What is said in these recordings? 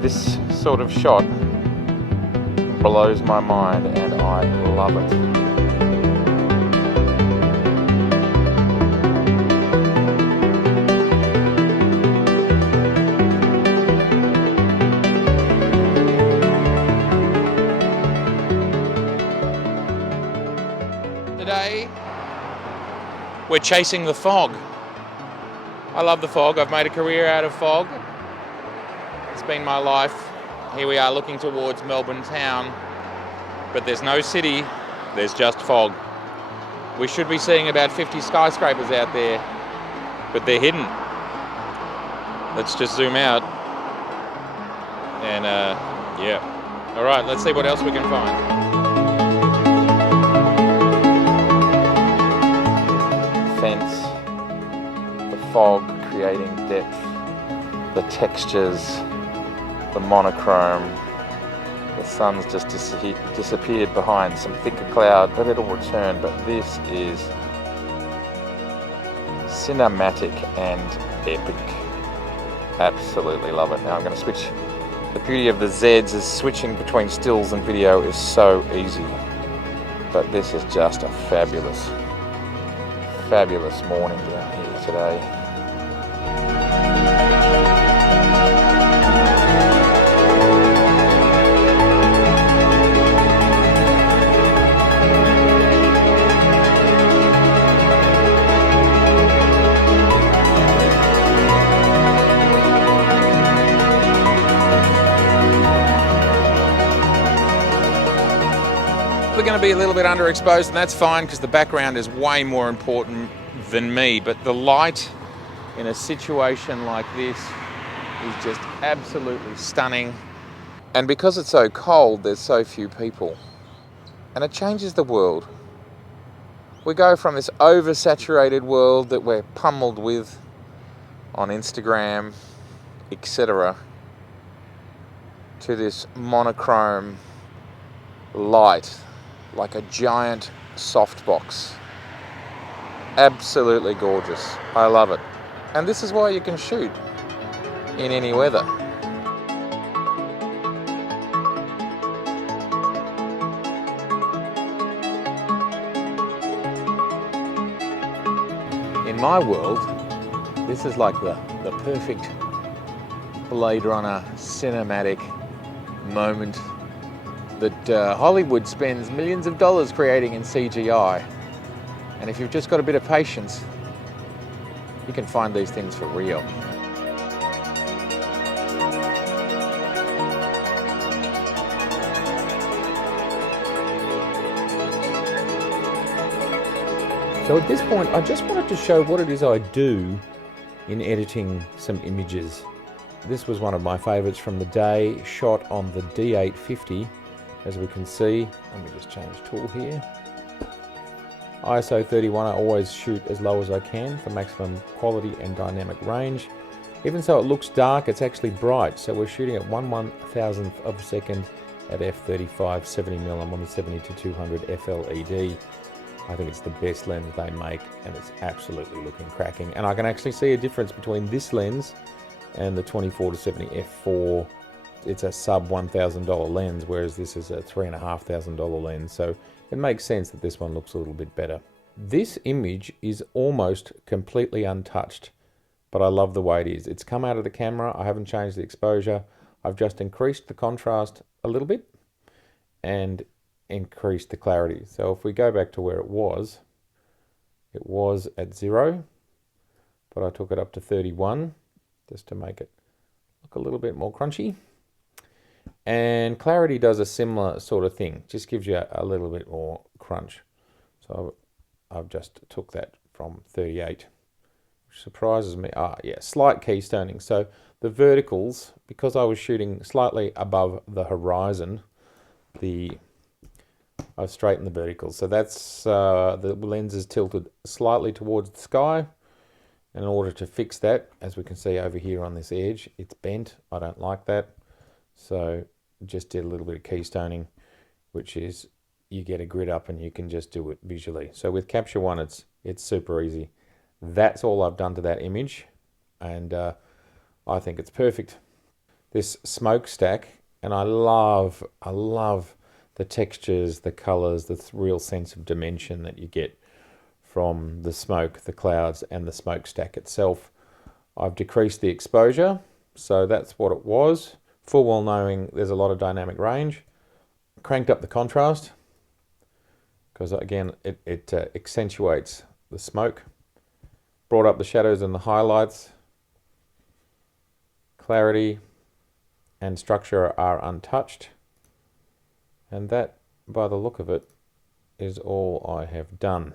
This sort of shot blows my mind and I love it. Today, we're chasing the fog. I love the fog. I've made a career out of fog. It's been my life. Here we are looking towards Melbourne town, but there's no city, there's just fog. We should be seeing about 50 skyscrapers out there, but they're hidden. Let's just zoom out. And yeah. All right, let's see what else we can find. Fence, the fog creating depth, the textures, the monochrome. The sun's just disappeared behind some thicker cloud, but it'll return. But this is cinematic and epic. Absolutely love it. Now I'm going to switch. The beauty of the Zeds is switching between stills and video is so easy. But this is just a fabulous morning down here today. We're going to be a little bit underexposed, and that's fine because the background is way more important than me, but the light in a situation like this is just absolutely stunning. And because it's so cold, there's so few people, and it changes the world. We go from this oversaturated world that we're pummeled with on Instagram, etc., to this monochrome light like a giant softbox. Absolutely gorgeous. I love it. And this is why you can shoot in any weather. In my world, this is like the perfect Blade Runner cinematic moment that Hollywood spends millions of dollars creating in CGI. And if you've just got a bit of patience, you can find these things for real. So at this point, I just wanted to show what it is I do in editing some images. This was one of my favorites from the day, shot on the D850. As we can see, let me just change tool here. ISO 31, I always shoot as low as I can for maximum quality and dynamic range. Even so it looks dark, it's actually bright. So we're shooting at 1/1000th of a second at f/35 70mm. I'm on the 70-200 FLED. I think it's the best lens they make, and it's absolutely looking cracking. And I can actually see a difference between this lens and the 24-70 f4. It's a sub $1,000 lens, whereas this is a $3,500 lens. So it makes sense that this one looks a little bit better. This image is almost completely untouched, but I love the way it is. It's come out of the camera. I haven't changed the exposure. I've just increased the contrast a little bit and increased the clarity. So if we go back to where it was at 0, but I took it up to 31 just to make it look a little bit more crunchy. And clarity does a similar sort of thing, just gives you a little bit more crunch. So I've just took that from 38, which surprises me. Slight keystoning. So the verticals, because I was shooting slightly above the horizon, I've straightened the verticals. So that's the lens is tilted slightly towards the sky. And in order to fix that, as we can see over here on this edge, it's bent. I don't like that. So just did a little bit of keystoning, which is you get a grid up and you can just do it visually. So with Capture One, it's super easy. That's all I've done to that image, and I think it's perfect. this smokestack, and I love the textures, the colors, the real sense of dimension that you get from the smoke, the clouds, and the smokestack itself. I've decreased the exposure, so that's what it was. Full well knowing there's a lot of dynamic range. Cranked up the contrast, because again, it accentuates the smoke. Brought up the shadows and the highlights. Clarity and structure are untouched. And that, by the look of it, is all I have done.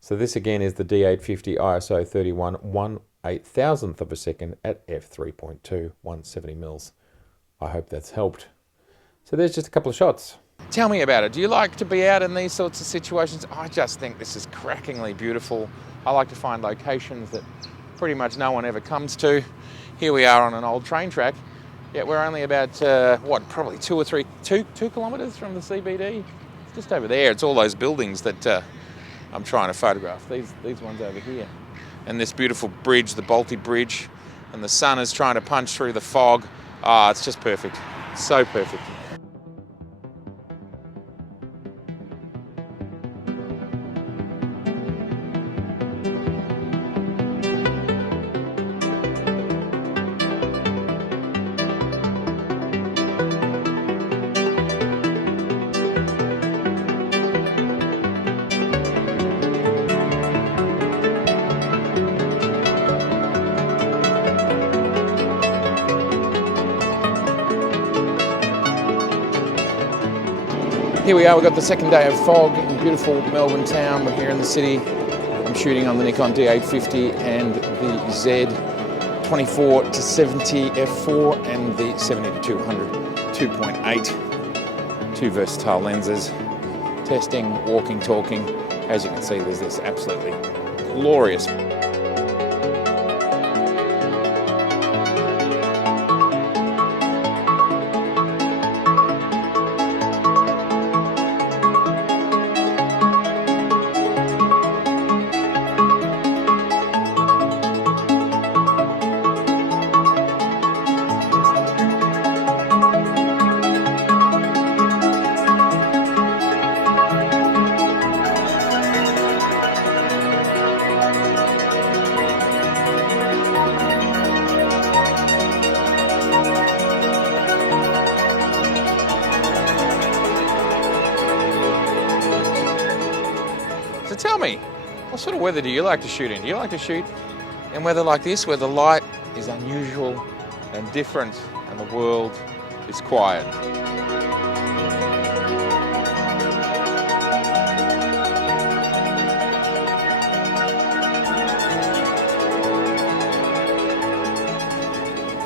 So this again is the D850 ISO 31 1/8000th of a second at f3.2, 170 mils. I hope that's helped. So there's just a couple of shots. Tell me about it. Do you like to be out in these sorts of situations? I just think this is crackingly beautiful. I like to find locations that pretty much no one ever comes to. Here we are on an old train track, yet we're only about, probably 2 kilometres from the CBD. It's just over there. It's all those buildings that I'm trying to photograph. These ones over here. And this beautiful bridge, the Balti Bridge, and the sun is trying to punch through the fog. Ah, it's just perfect. So perfect. Here we are, we've got the second day of fog in beautiful Melbourne town. We're here in the city. I'm shooting on the Nikon D850 and the Z24 to 70 f4 and the 70 to 200 2.8. Two versatile lenses. Testing, walking, talking. As you can see, there's this absolutely glorious So tell me, what sort of weather do you like to shoot in? Do you like to shoot in weather like this, where the light is unusual and different and the world is quiet?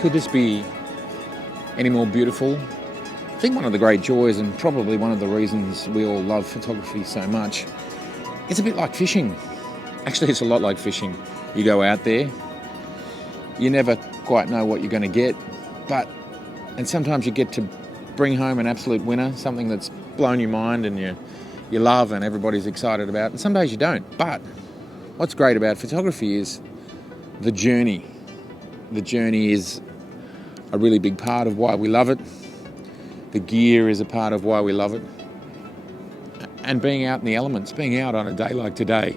Could this be any more beautiful? I think one of the great joys, and probably one of the reasons we all love photography so much, it's a bit like fishing. Actually, it's a lot like fishing. You go out there, you never quite know what you're going to get, and sometimes you get to bring home an absolute winner, something that's blown your mind and you love and everybody's excited about, and some days you don't. But what's great about photography is the journey. The journey is a really big part of why we love it. The gear is a part of why we love it. And being out in the elements, being out on a day like today.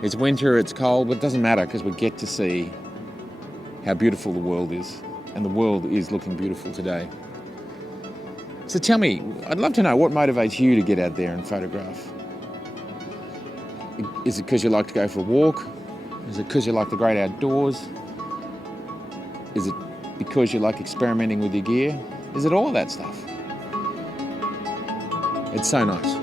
It's winter, it's cold, but it doesn't matter because we get to see how beautiful the world is. And the world is looking beautiful today. So tell me, I'd love to know what motivates you to get out there and photograph. Is it because you like to go for a walk? Is it because you like the great outdoors? Is it because you like experimenting with your gear? Is it all of that stuff? It's so nice.